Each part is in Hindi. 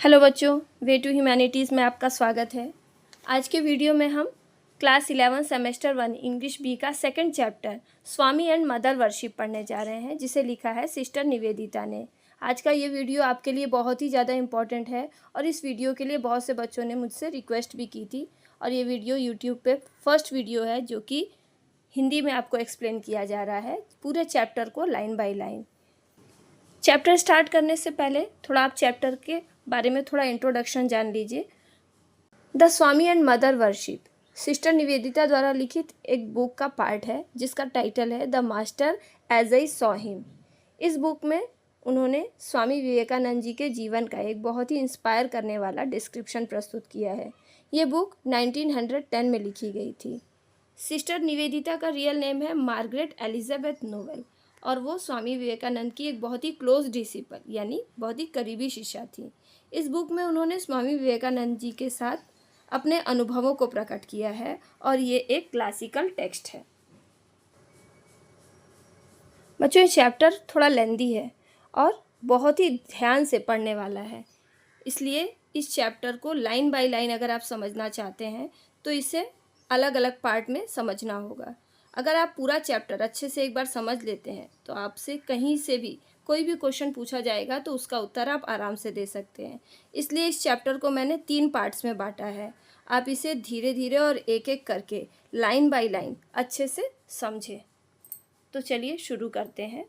हेलो बच्चों, वे टू ह्यूमैनिटीज़ में आपका स्वागत है। आज के वीडियो में हम क्लास 11 सेमेस्टर 1 इंग्लिश बी का second chapter Swami and mother worship पढ़ने जा रहे हैं, जिसे लिखा है सिस्टर निवेदिता ने। आज का ये वीडियो आपके लिए बहुत ही ज़्यादा इम्पॉर्टेंट है और इस वीडियो के लिए बहुत से बच्चों ने मुझसे रिक्वेस्ट भी की थी। और ये वीडियो यूट्यूब पे फर्स्ट वीडियो है जो कि हिंदी में आपको एक्सप्लेन किया जा रहा है, पूरे चैप्टर को line by line. Chapter start करने से पहले थोड़ा आप चैप्टर के बारे में थोड़ा इंट्रोडक्शन जान लीजिए। The Swami and mother worship sister Nivedita द्वारा लिखित एक बुक का पार्ट है जिसका टाइटल है the master as I saw him. इस बुक में उन्होंने स्वामी विवेकानंद जी के जीवन का एक बहुत ही इंस्पायर करने वाला डिस्क्रिप्शन प्रस्तुत किया है। ये बुक 1910 में लिखी गई थी। सिस्टर निवेदिता का रियल नेम है मार्गरेट एलिजाबेथ नोवेल और वो स्वामी विवेकानंद की एक बहुत ही क्लोज डिसिपल यानी बहुत ही करीबी शिष्या थी। इस बुक में उन्होंने स्वामी विवेकानंद जी के साथ अपने अनुभवों को प्रकट किया है और ये एक क्लासिकल टेक्स्ट है। बच्चों, ये चैप्टर थोड़ा लेंदी है और बहुत ही ध्यान से पढ़ने वाला है, इसलिए इस चैप्टर को लाइन बाय लाइन अगर आप समझना चाहते हैं तो इसे अलग अलग पार्ट में समझना होगा। अगर आप पूरा चैप्टर अच्छे से एक बार समझ लेते हैं तो आपसे कहीं से भी कोई भी क्वेश्चन पूछा जाएगा तो उसका उत्तर आप आराम से दे सकते हैं। इसलिए इस चैप्टर को मैंने 3 पार्ट्स में बांटा है। आप इसे धीरे धीरे और एक एक करके लाइन बाय लाइन अच्छे से समझें। तो चलिए शुरू करते हैं।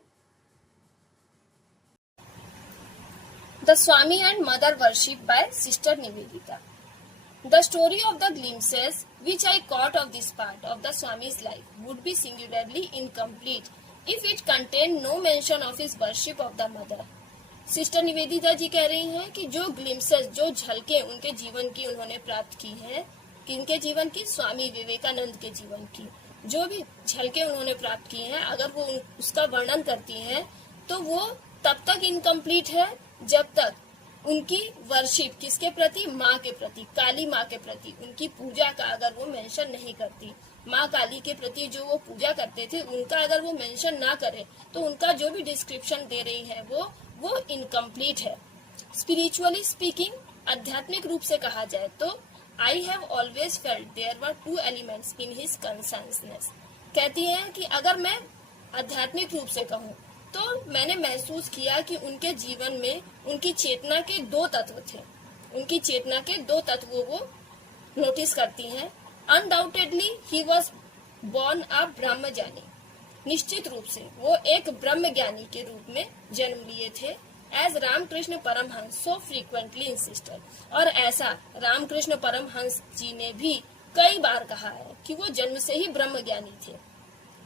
The Swami and mother worship bye sister Nivedita. The story of the glimpses which I caught of this part of the Swami's life would be singularly incomplete if it contained no mention of his worship of the mother. Sister Nivedita ji कह रही हैं कि जो ग्लिम्सेस, जो झलकें उनके जीवन की उन्होंने प्राप्त की हैं, किनके जीवन की? स्वामी विवेकानंद के जीवन की। जो भी झलकें उन्होंने प्राप्त की हैं, अगर वो उसका वर्णन करती हैं तो वो तब तक इनकम्प्लीट है जब तक उनकी वर्शिप किसके प्रति? माँ के प्रति, काली माँ के प्रति, उनकी पूजा का अगर वो मेंशन नहीं करती, माँ काली के प्रति जो वो पूजा करते थे उनका अगर वो मेंशन ना करे तो उनका जो भी डिस्क्रिप्शन दे रही है वो इनकम्प्लीट है। स्पिरिचुअली स्पीकिंग, आध्यात्मिक रूप से कहा जाए तो I have always felt there were 2 elements in his consciousness. कहती हैं कि अगर मैं आध्यात्मिक रूप से कहूँ तो मैंने महसूस किया कि उनके जीवन में उनकी चेतना के 2 तत्व थे। उनकी चेतना के 2 तत्वों को नोटिस करती हैं। Undoubtedly he was born a ब्रह्मज्ञानी। निश्चित रूप से वो एक ब्रह्म ज्ञानी के रूप में जन्म लिए थे। एज रामकृष्ण परमहंस सो फ्रीक्वेंटली इंसिस्टेड, और ऐसा रामकृष्ण परमहंस जी ने भी कई बार कहा है कि वो जन्म से ही ब्रह्म ज्ञानी थे।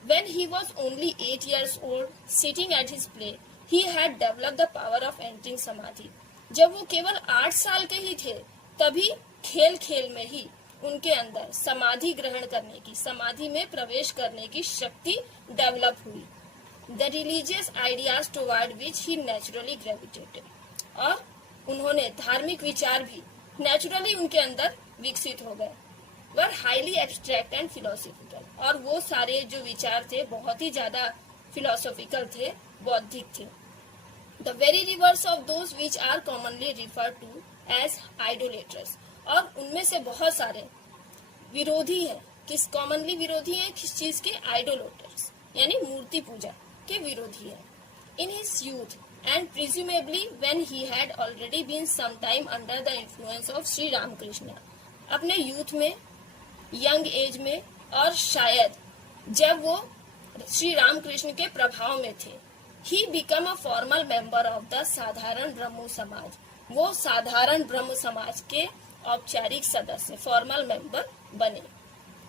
When he was only 8 years old, sitting at his play, he had developed the power of entering samadhi. जब वो केवल 8 साल के ही थे तभी खेल खेल में ही उनके अंदर समाधि ग्रहण करने की, समाधि में प्रवेश करने की शक्ति डेवलप हुई। The religious ideas toward which he naturally gravitated, और उन्होंने धार्मिक विचार भी नेचुरली उनके अंदर विकसित हो गए। वर हाईली एब्स्ट्रैक्ट एंड फिलोसॉफिकल, और वो सारे जो विचार थे बहुत ही ज्यादा फिलोसॉफिकल थे, बौद्धिक थे। The very reverse of those which are commonly refer to as idolaters, और उनमें से बहुत सारे विरोधी हैं। किस कॉमनली विरोधी हैं? किस चीज के? आइडोलेटर्स यानी मूर्ति पूजा के विरोधी हैं। In his youth and presumably when he had already been some time under the influence of Shri Ramakrishna, अपने यूथ में, यंग एज में, और शायद जब वो श्री रामकृष्ण के प्रभाव में थे, he become a formal member of the साधारण ब्रह्म समाज, वो साधारण ब्रह्म समाज के औपचारिक सदस्य, फॉर्मल मेंबर बने।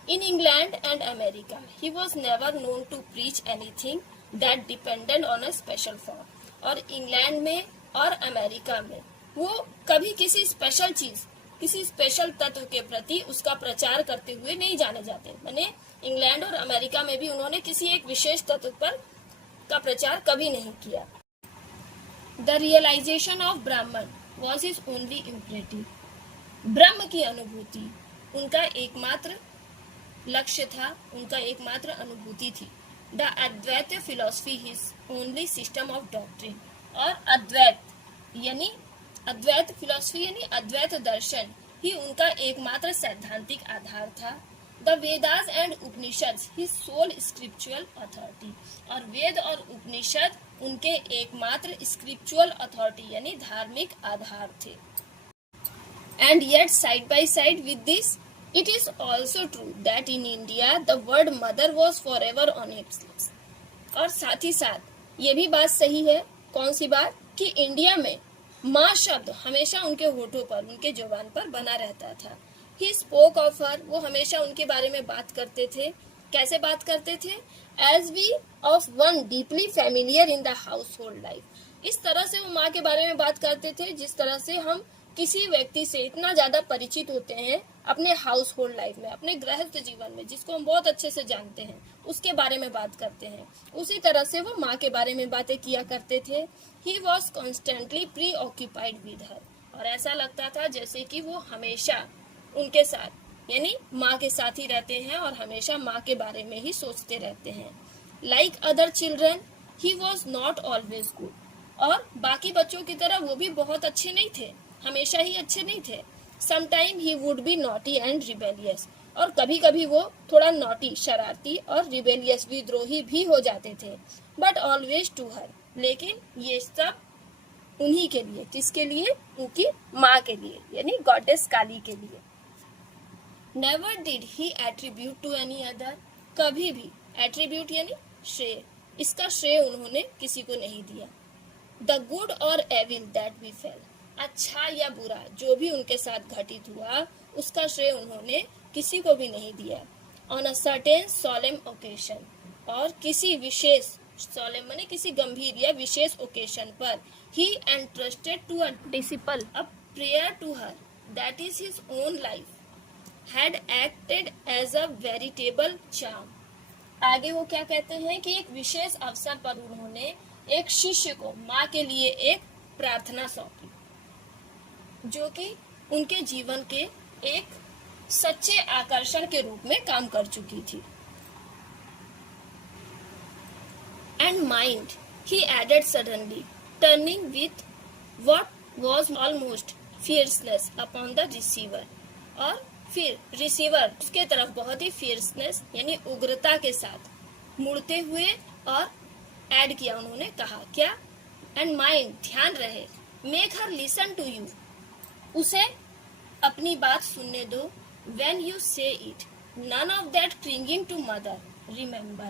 In England and America he was never known to preach anything that depended on a special form, और इंग्लैंड में और अमेरिका में वो कभी किसी स्पेशल चीज, किसी स्पेशल तत्व के प्रति उसका प्रचार करते हुए नहीं जाने जाते। मैंने इंग्लैंड और अमेरिका में भी उन्होंने किसी एक विशेष तत्व पर का प्रचार कभी नहीं किया। द रियलाइजेशन ऑफ ब्राह्मण वॉज हिज ओनली इम्परेटिव, ब्रह्म की अनुभूति उनका एकमात्र लक्ष्य था, उनका एकमात्र अनुभूति थी। The Advaita philosophy his only system of doctrine, और अद्वैत यानी अद्वैत फिलॉसफी यानी अद्वैत दर्शन ही उनका एकमात्र सैद्धांतिक आधार था। The Vedas and Upanishad his sole scriptural authority, और वेद और उपनिषद उनके एकमात्र स्क्रिप्चुअल अथॉरिटी यानी धार्मिक आधार थे। And yet side by side with this it is also true that in India the word mother was forever on its lips। और साथ ही साथ ये भी बात सही है, कौन सी बात, कि इंडिया में माँ शब्द हमेशा उनके होठों पर, उनके जुबान पर बना रहता था। He spoke of her, वो हमेशा उनके बारे में बात करते थे। कैसे बात करते थे? As we of one deeply familiar in the household life। इस तरह से वो माँ के बारे में बात करते थे जिस तरह से हम किसी व्यक्ति से इतना ज्यादा परिचित होते हैं अपने हाउस होल्ड लाइफ में, अपने गृहस्थ जीवन में, जिसको हम बहुत अच्छे से जानते हैं, उसके बारे में बात करते हैं। उसी तरह से वो माँ के बारे में बातें किया करते थे। He was constantly pre occupied with her, और ऐसा लगता था जैसे कि वो हमेशा उनके साथ यानी माँ के साथ ही रहते हैं और हमेशा माँ के बारे में ही सोचते रहते हैं। Like other children he was not always good, और बाकी बच्चों की तरह वो भी बहुत अच्छे नहीं थे, हमेशा ही अच्छे नहीं थे। Sometime he would be naughty and rebellious, और कभी कभी वो थोड़ा नॉटी, शरारती और रिबेलियस, विद्रोही भी हो जाते थे। बट ऑलवेज टू हर, लेकिन ये सब उन्हीं के लिए, किसके लिए, उनकी माँ के लिए यानी गॉडेस काली के लिए। Never did he attribute to any other, कभी भी, एट्रीब्यूट यानी श्रेय, इसका श्रेय उन्होंने किसी को नहीं दिया। द गुड और एविल दैट वी फेल, अच्छा या बुरा जो भी उनके साथ घटित हुआ उसका श्रेय उन्होंने किसी को भी नहीं दिया। On a certain solemn occasion, और किसी विशेष, सोलेम माने किसी गंभीर या विशेष ओकेशन पर, he entrusted to a disciple a prayer to her that is his own life had acted as a veritable charm. आगे वो क्या कहते हैं कि एक विशेष अवसर पर उन्होंने एक शिष्य को माँ के लिए एक प्रार्थना सौंपी जो कि उनके जीवन के एक सच्चे आकर्षण के रूप में काम कर चुकी थी। And mind he added suddenly turning with what was almost fierceness upon the receiver, और फिर रिसीवर उसके तरफ बहुत ही फियर्सनेस यानी उग्रता के साथ मुड़ते हुए, और ऐड किया उन्होंने, कहा क्या, एंड माइंड ध्यान रहे, make her listen to you, उसे अपनी बात सुनने दो, when you say it, none of that clinging to mother, remember।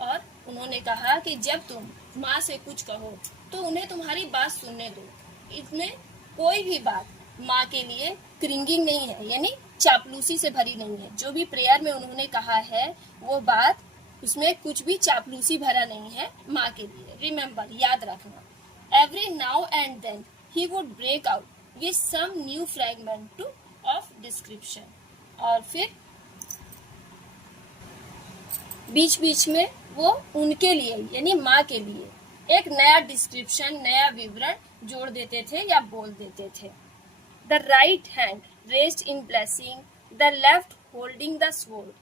और उन्होंने कहा कि जब तुम माँ से कुछ कहो तो उन्हें तुम्हारी बात सुनने दो, इसमें कोई भी बात माँ के लिए क्रिंगिंग नहीं है यानी चापलूसी से भरी नहीं है। जो भी प्रेयर में उन्होंने कहा है वो बात, उसमें कुछ भी चापलूसी भरा नहीं है माँ के लिए। रिमेम्बर, याद रखना। Every now and then he would break out with some new fragment of description, और फिर बीच बीच में वो उनके लिए यानी माँ के लिए एक नया डिस्क्रिप्शन, नया विवरण जोड़ देते थे या बोल देते थे। The right hand raised in blessing, the left holding the sword,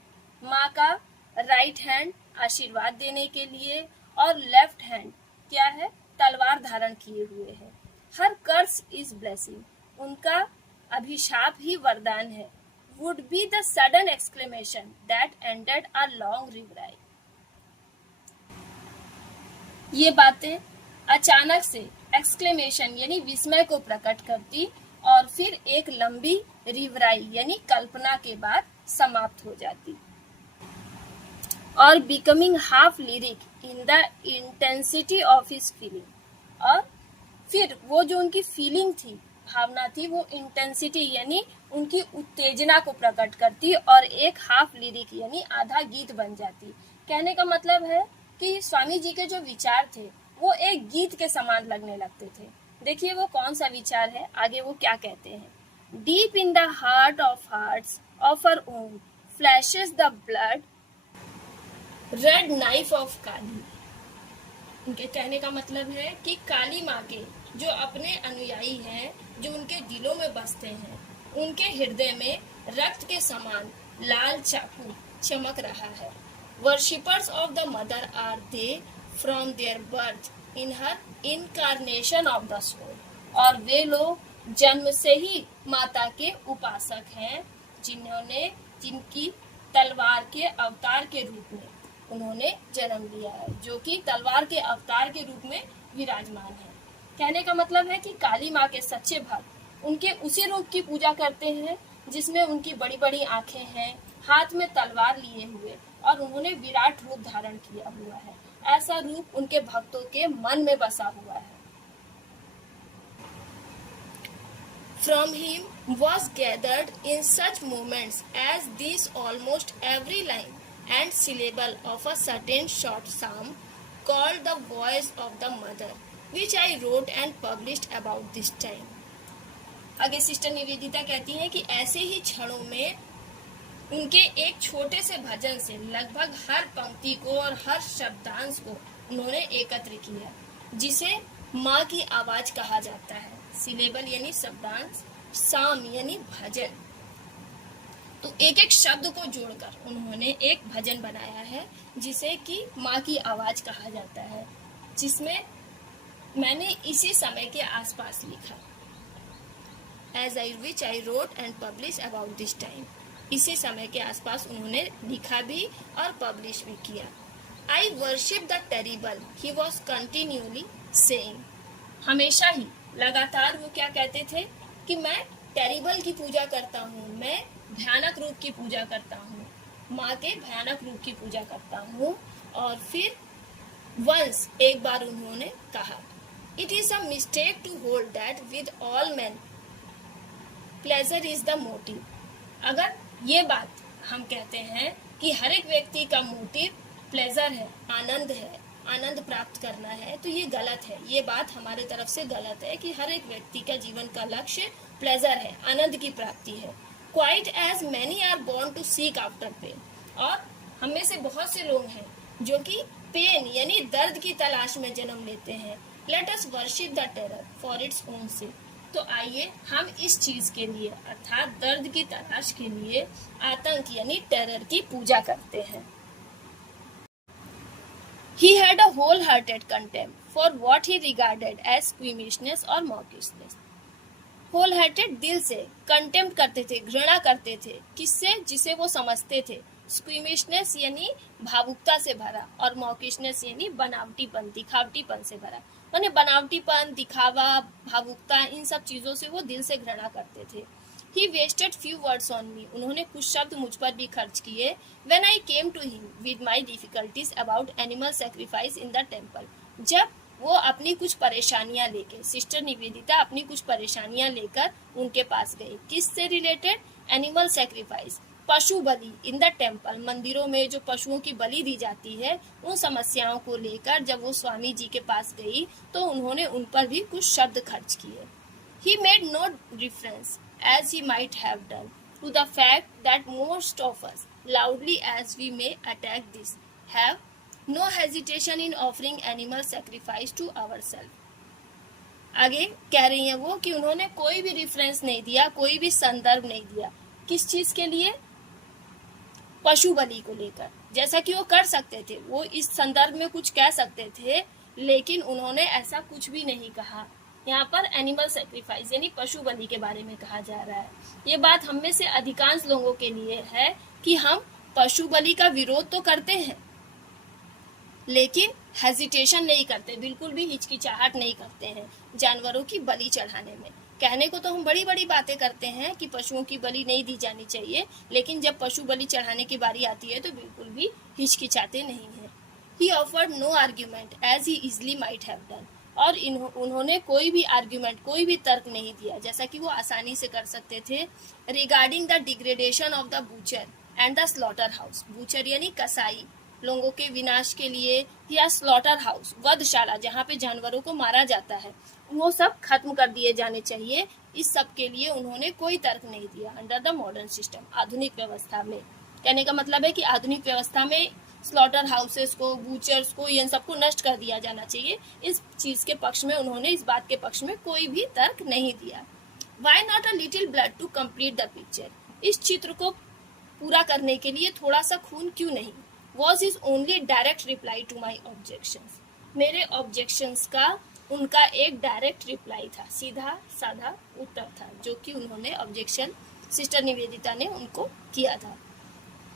माँ का राइट हैंड आशीर्वाद देने के लिए और लेफ्ट हैंड क्या है, तलवार धारण किए हुए है। हर कर्स इज ब्लेसिंग, उनका अभिशाप ही वरदान है। would be the sudden exclamation that ended a long reverie। ये बातें अचानक से एक्सक्लेमेशन यानी विस्मय को प्रकट करती और फिर एक लंबी रिवराई यानी कल्पना के बाद समाप्त हो जाती, और becoming half lyric in the intensity of his feeling, और फिर वो जो उनकी फीलिंग थी, भावना थी, वो इंटेंसिटी यानी उनकी उत्तेजना को प्रकट करती और एक हाफ लिरिक यानी आधा गीत बन जाती। कहने का मतलब है कि स्वामी जी के जो विचार थे वो एक गीत के समान लगने लगते थे। देखिए वो कौन सा विचार है, आगे वो क्या कहते हैं। Deep in the heart of hearts of her own flashes the blood red knife of Kali. उनके कहने का मतलब है कि काली माँ के जो अपने अनुयायी हैं, जो उनके दिलों में बसते हैं, उनके हृदय में रक्त के समान लाल चाकू चमक रहा है। Worshippers of the Mother are they from their birth in her incarnation of the soul, और वे लोग जन्म से ही माता के उपासक हैं, जिनकी तलवार के अवतार के रूप में उन्होंने जन्म लिया है, जो कि तलवार के अवतार के रूप में विराजमान है। कहने का मतलब है कि काली माँ के सच्चे भक्त उनके उसी रूप की पूजा करते हैं जिसमें उनकी बड़ी बड़ी आंखें हैं, हाथ में तलवार लिए हुए, और उन्होंने विराट रूप धारण किया हुआ है। ऐसा रूप उनके भक्तों के मन में बसा हुआ है। From him was gathered in such moments as these almost every line and syllable of a certain short psalm called the voice of the mother, which I wrote and published about this time. आगे सिस्टर निवेदिता कहती हैं कि ऐसे ही क्षणों में उनके एक छोटे से भजन से लगभग हर पंक्ति को और हर शब्दांश को उन्होंने एकत्र किया, जिसे माँ की आवाज कहा जाता है। सिलेबल यानी शब्दांश, साम यानी भजन। तो एक एक शब्द को जोड़कर उन्होंने एक भजन बनाया है जिसे कि माँ की आवाज कहा जाता है, जिसमें मैंने इसी समय के आसपास लिखा। As I which I wrote and published about this time. इसी समय के आसपास उन्होंने लिखा भी और पब्लिश भी किया। I worship the terrible, he was continually saying. हमेशा ही लगातार वो क्या कहते थे कि मैं टेरिबल की पूजा करता हूँ, मैं भयानक रूप की पूजा करता हूँ, माँ के भयानक रूप की पूजा करता हूँ। और फिर वंस एक बार उन्होंने कहा, it is a mistake to hold that with all man pleasure is the motive. अगर ये बात हम कहते हैं कि हर एक व्यक्ति का मोटिव प्लेजर है, आनंद है, आनंद प्राप्त करना है, तो ये गलत है। ये बात हमारे तरफ से गलत है कि हर एक व्यक्ति का जीवन का लक्ष्य प्लेजर है, आनंद की प्राप्ति है। Quite as many are born to seek after pain. और हम में से बहुत से लोग हैं जो कि पेन यानी दर्द की तलाश में जन्म लेते हैं। Let us worship the terror for its own सेक। तो आइए हम इस चीज के लिए अर्थात दर्द की तलाश के लिए आतंक यानी टेरर की पूजा करते हैं। He had a wholehearted contempt for what he regarded as squeamishness or mawkishness. Wholehearted दिल से contempt करते थे, घृणा करते थे, किससे? जिसे वो समझते थे। Squeamishness यानी भावुकता से भरा, और mawkishness यानी बनावटीपन, दिखावटीपन से भरा। माने बनावटीपन, दिखावा, भावुकता, इन सब चीजों से वो दिल से घृणा करते थे। He wasted few words on me. उन्होंने कुछ शब्द मुझ पर भी खर्च किए। When I came to him with my difficulties about animal sacrifice in the temple. जब वो अपनी कुछ परेशानियां लेके, सिस्टर निवेदिता अपनी कुछ परेशानियां लेकर उनके पास गई। किससे रिलेटेड? एनिमल सेक्रीफाइस, पशु बलि इन द टेम्पल, मंदिरों में जो पशुओं की बलि दी जाती है, उन समस्याओं को लेकर जब वो स्वामी जी के पास गई तो उन्होंने उन पर भी कुछ शब्द खर्च किए। He made no reference as he might have done to the fact that most of us, loudly as we may attack this, have no hesitation in offering animal sacrifice to ourselves. आगे कह रही हैं वो कि उन्होंने कोई भी रेफरेंस नहीं दिया, कोई भी संदर्भ नहीं दिया। किस चीज के लिए? पशु बलि को लेकर। जैसा कि वो कर सकते थे, वो इस संदर्भ में कुछ कह सकते थे, लेकिन उन्होंने ऐसा कुछ भी नहीं कहा। यहाँ पर एनिमल सेक्रीफाइस यानी पशु बलि के बारे में कहा जा रहा है। ये बात हम में से अधिकांश लोगों के लिए है कि हम पशु बलि का विरोध तो करते हैं, लेकिन हेजिटेशन नहीं करते, बिल्कुल भी हिचकिचाहट नहीं करते हैं जानवरों की बलि चढ़ाने में। कहने को तो हम बड़ी बड़ी बातें करते हैं कि पशुओं की बलि नहीं दी जानी चाहिए, लेकिन जब पशु बलि चढ़ाने की बारी आती है तो बिल्कुल भी हिचकिचाते नहीं हैं। He offered no argument as he easily might have done. और उन्होंने कोई भी आर्ग्यूमेंट, कोई भी तर्क नहीं दिया जैसा कि वो आसानी से कर सकते थे। Regarding the degradation of the butcher and the slaughter house. Butcher यानी कसाई, लोगों के विनाश के लिए, या स्लॉटर हाउस वधशाला जहाँ पे जानवरों को मारा जाता है, वो सब खत्म कर दिए जाने चाहिए। इस सब के लिए उन्होंने कोई तर्क नहीं दिया। अंडर द मॉडर्न सिस्टम, आधुनिक व्यवस्था में। कहने का मतलब है कि आधुनिक व्यवस्था में स्लॉटर हाउसेस को, बूचर्स को, इन सबको नष्ट कर दिया जाना चाहिए। इस चीज के पक्ष में उन्होंने, इस बात के पक्ष में कोई भी तर्क नहीं दिया। Why not a little blood to complete the picture? इस चित्र को पूरा करने के लिए थोड़ा सा खून क्यों नहीं? Was his only direct reply to my objections. मेरे objections का उनका एक डायरेक्ट रिप्लाई था, सीधा साधा उत्तर था, जो कि उन्होंने ऑब्जेक्शन सिस्टर निवेदिता ने उनको किया था.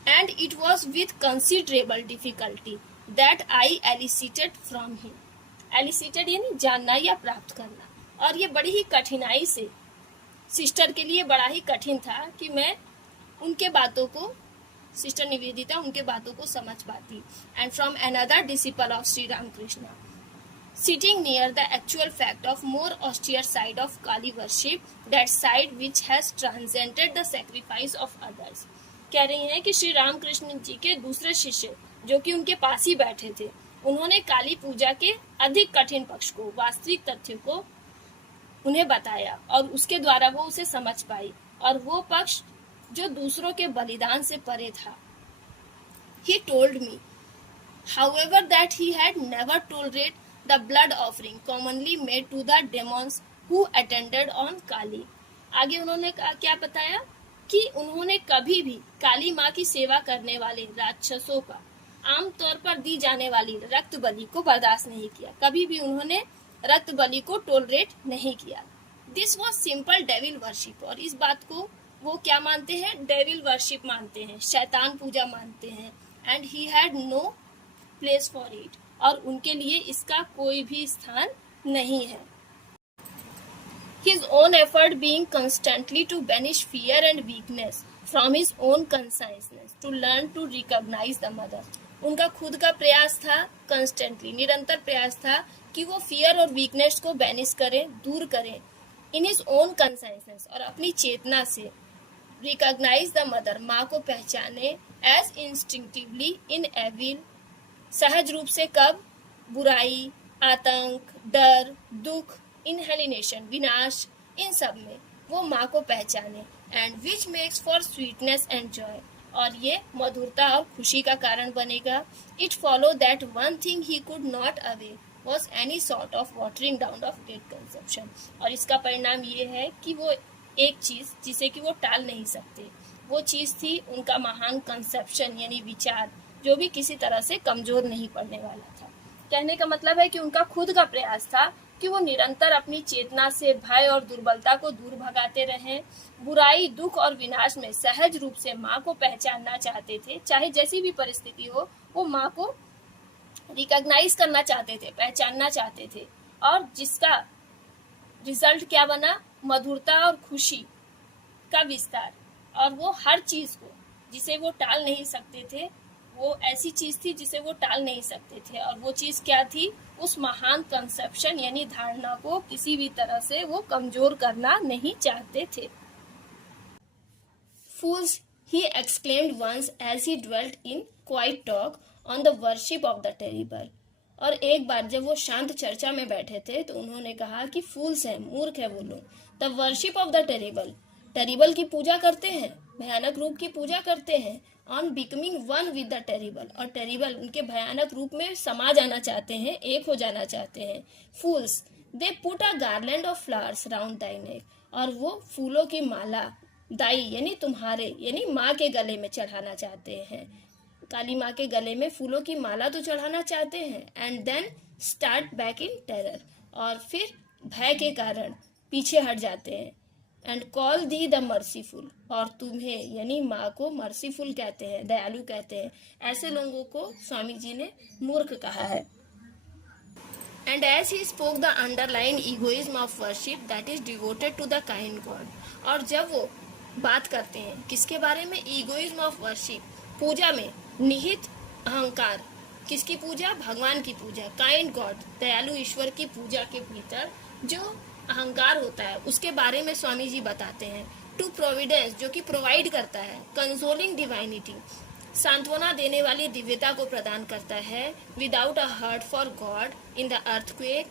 And it was with considerable difficulty that I elicited from him. Elicited यानी जानना या प्राप्त करना, और ये बड़ी ही कठिनाई से, सिस्टर के लिए बड़ा ही कठिन था कि मैं उनके बातों को, सिस्टर निवेदिता उनके बातों को समझ पाती. And from another disciple of Sri Ramakrishna, sitting near the actual fact of more austere side of Kali worship, that side which has transcended the sacrifice of others. कह रही हैं कि श्री रामकृष्ण जी के दूसरे शिष्य जो कि उनके पास ही बैठे थे, उन्होंने काली पूजा के अधिक कठिन पक्ष को, वास्तविक तथ्य को उन्हें बताया और उसके द्वारा वो उसे समझ पाई, और वो पक्ष जो दूसरों के बलिदान से परे था. He told me, however, that he had never tolerated the blood offering commonly made to the demons who attended on Kali. आगे उन्होंने क्या बताया कि उन्होंने कभी भी काली माँ की सेवा करने वाले राक्षसों का आमतौर पर दी जाने वाली रक्त बलि को बर्दाश्त नहीं किया. कभी भी उन्होंने रक्त बलि को टोलरेट नहीं किया. This was simple devil worship, और इस बात को वो क्या मानते हैं? डेविल वर्शिप मानते हैं, शैतान पूजा मानते हैं. And he had no place for it, और उनके लिए इसका कोई भी स्थान नहीं है. His own effort being constantly to banish fear and weakness from his own consciousness, to learn to recognize the mother. उनका खुद का प्रयास था, constantly, निरंतर प्रयास था कि वो fear और weakness को banish करें, दूर करें, in his own consciousness, और अपनी चेतना से recognize the mother, माँ को पहचाने, as instinctively in evil, सहज रूप से कब? बुराई, आतंक, डर, दुख, इनहेलिनेशन, विनाश, इन सब में वो माँ को पहचाने. And which makes for sweetness and joy, और ये मधुरता और खुशी का कारण बनेगा. It follow that one thing he could not away was any sort of watering down of date consumption, और इसका परिणाम ये है कि वो एक चीज़ जिसे कि वो टाल नहीं सकते, वो चीज़ थी उनका महान कंसेप्शन यानी विचार, जो भी किसी तरह से कमज़ोर नहीं पड़ने वाला था. कहने का मतलब है कि उनका खुद का प्रयास था कि वो निरंतर अपनी चेतना से भय और दुर्बलता को दूर भगाते रहें, बुराई, दुख और विनाश में सहज रूप से माँ को पहचानना चाहते थे, चाहे जैसी भी परिस्थिति हो, वो माँ को रिकॉग्नाइज करना चाहते थे, पहचानना चाहते थे, और जिसका रिजल्ट क्या बना? मधुरता और खुशी का विस्तार. और वो हर चीज को जिसे वो टाल नहीं सकते थे, वो ऐसी चीज थी जिसे वो टाल नहीं सकते थे, और वो चीज क्या थी? उस महान कंसेप्शन यानी धारणा को किसी भी तरह से वो कमजोर करना नहीं चाहते थे. Fools, he exclaimed once as he dwelt in quiet talk on the worship of the terrible. और एक बार जब वो शांत चर्चा में बैठे थे तो उन्होंने कहा कि फूल्स हैं, मूर्ख है वो लोग. The worship of the terrible, terrible की पूजा करते हैं, भयानक रूप की पूजा करते हैं. On becoming one with the terrible, और टेरिबल उनके भयानक रूप में समा जाना चाहते हैं, एक हो जाना चाहते हैं. Fools, they put a garland of flowers round thy neck, और वो फूलों की माला दाई यानी तुम्हारे यानी माँ के गले में चढ़ाना चाहते हैं. काली माँ के गले में फूलों की माला तो चढ़ाना चाहते हैं. And then start back in terror, और फिर भय के कारण पीछे हट जाते हैं. And call thee the merciful, और तुम्हें यानी माँ को मर्सीफुल कहते हैं, दयालु कहते हैं. ऐसे लोगों को स्वामी जी ने मूर्ख कहा है. And as he spoke the underlying egoism of worship that is devoted to the kind God, और जब वो बात करते हैं किसके बारे में? ईगोइज्म ऑफ वर्शिप, पूजा में निहित अहंकार. किसकी पूजा? भगवान की पूजा. काइंड गॉड, दयालु ईश्वर की पूजा के भीतर जो अहंकार होता है उसके बारे में स्वामी जी बताते हैं. टू प्रोविडेंस, जो कि प्रोवाइड करता है. कंसोलिंग डिवाइनिटी, सांत्वना देने वाली दिव्यता को प्रदान करता है. Without a hurt for God in the earthquake,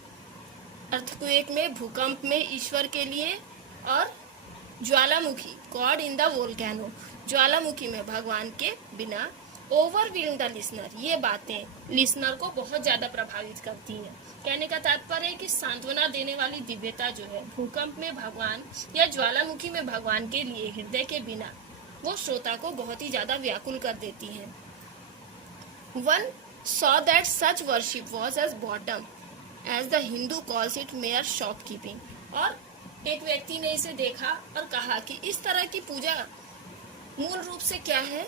earthquake में, भूकंप में ईश्वर के लिए. और ज्वालामुखी, गॉड इन द वोल्केनो, ज्वालामुखी में भगवान के बिना. ओवरव्हील्ड द लिसनर, ये बातें लिसनर को बहुत ज़्यादा प्रभावित करती हैं. कहने का तात्पर्य है कि सांत्वना देने वाली दिव्यता जो है, भूकंप में भगवान या ज्वालामुखी में भगवान के लिए हृदय के बिना, वो श्रोता को बहुत ही ज़्यादा व्याकुल कर देती है. One saw that such worship was as bottom as the Hindu calls it mere shopkeeping. और एक व्यक्ति ने इसे देखा और कहा कि इस तरह की पूजा मूल रूप से क्या है,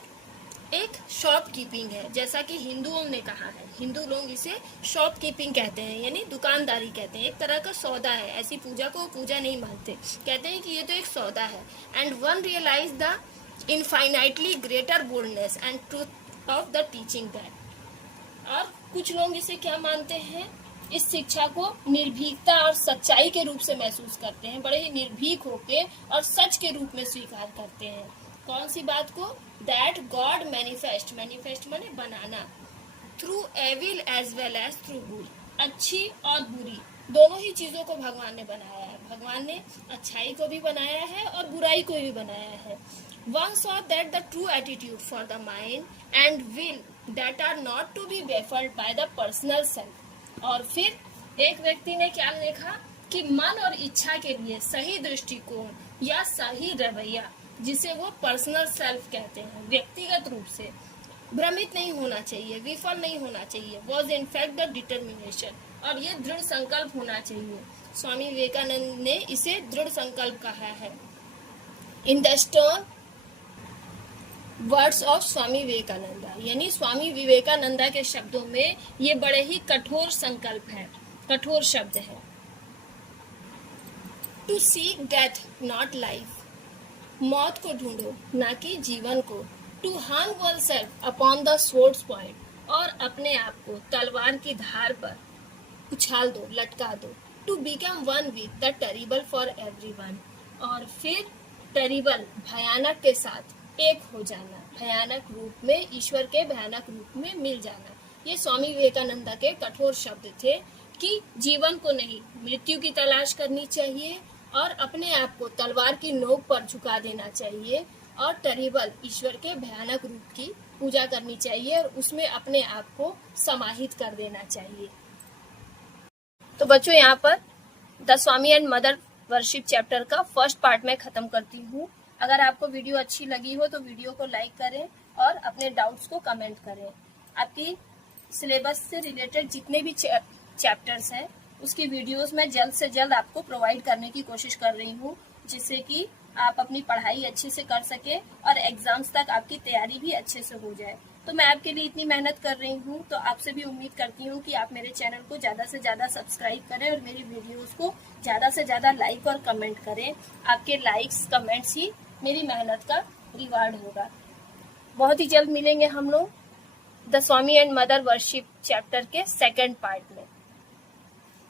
एक शॉपकीपिंग है, जैसा कि हिंदुओं ने कहा है। हिंदू लोग इसे शॉपकीपिंग कहते हैं, यानी दुकानदारी कहते हैं, एक तरह का सौदा है। ऐसी पूजा को पूजा नहीं मानते, कहते हैं कि ये तो एक सौदा है। And one realise the infinitely greater boldness and truth of the teaching that. और कुछ लोग इसे क्या मानते हैं, इस शिक्षा को निर्भीकता और सच्चाई के रूप से महसूस करते हैं, बड़े ही निर्भीक होके और सच के रूप में स्वीकार करते हैं। कौन सी बात को, दैट गॉड मैनिफेस्ट, मैनिफेस्ट माने बनाना, through evil as well as through good, अच्छी और बुरी दोनों ही चीजों को भगवान ने बनाया है। भगवान ने अच्छाई को भी बनाया है और बुराई को भी बनाया है। One saw that the true attitude for the mind and will that are not to be baffled by the personal self. और फिर एक व्यक्ति ने क्या देखा कि मन और इच्छा के लिए सही दृष्टिकोण या सही रवैया, जिसे वो पर्सनल सेल्फ कहते हैं, व्यक्तिगत रूप से भ्रमित नहीं होना चाहिए, विफल नहीं होना चाहिए, was in fact the determination, और ये दृढ़ संकल्प होना चाहिए। स्वामी विवेकानंद ने इसे दृढ़ संकल्प कहा है। In the stern words of Swami Vivekananda, यानी स्वामी विवेकानंदा के शब्दों में ये बड़े ही कठोर संकल्प है, कठोर शब्द है। To seek death not life, मौत को ढूंढो ना कि जीवन को। To hang oneself upon the sword's point, और अपने आप को तलवार की धार पर उछाल दो, लटका दो। To become one with the terrible for everyone, और फिर टेरिबल भयानक के साथ एक हो जाना, भयानक रूप में, ईश्वर के भयानक रूप में मिल जाना। ये स्वामी विवेकानंदा के कठोर शब्द थे कि जीवन को नहीं, मृत्यु की तलाश करनी चाहिए और अपने आप को तलवार की नोक पर झुका देना चाहिए और टेरिबल ईश्वर के भयानक रूप की पूजा करनी चाहिए और उसमें अपने आप को समाहित कर देना चाहिए। तो बच्चों, यहाँ पर the Swami and mother worship chapter का फर्स्ट पार्ट में खत्म करती हूँ। अगर आपको वीडियो अच्छी लगी हो तो वीडियो को लाइक करें और अपने डाउट्स को कमेंट करें। आपकी सिलेबस से रिलेटेड जितने भी चैप्टर्स हैं उसकी वीडियोस मैं जल्द से जल्द आपको प्रोवाइड करने की कोशिश कर रही हूँ, जिससे कि आप अपनी पढ़ाई अच्छे से कर सके और एग्जाम्स तक आपकी तैयारी भी अच्छे से हो जाए। तो मैं आपके लिए इतनी मेहनत कर रही हूँ, तो आपसे भी उम्मीद करती हूँ कि आप मेरे चैनल को ज़्यादा से ज़्यादा सब्सक्राइब करें और मेरी वीडियोस को ज़्यादा से ज़्यादा लाइक और कमेंट करें। आपके लाइक्स कमेंट्स ही मेरी मेहनत का रिवार्ड होगा। बहुत ही जल्द मिलेंगे हम लोग the Swami and mother worship chapter के सेकेंड पार्ट में।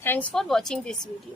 Thanks for watching this video.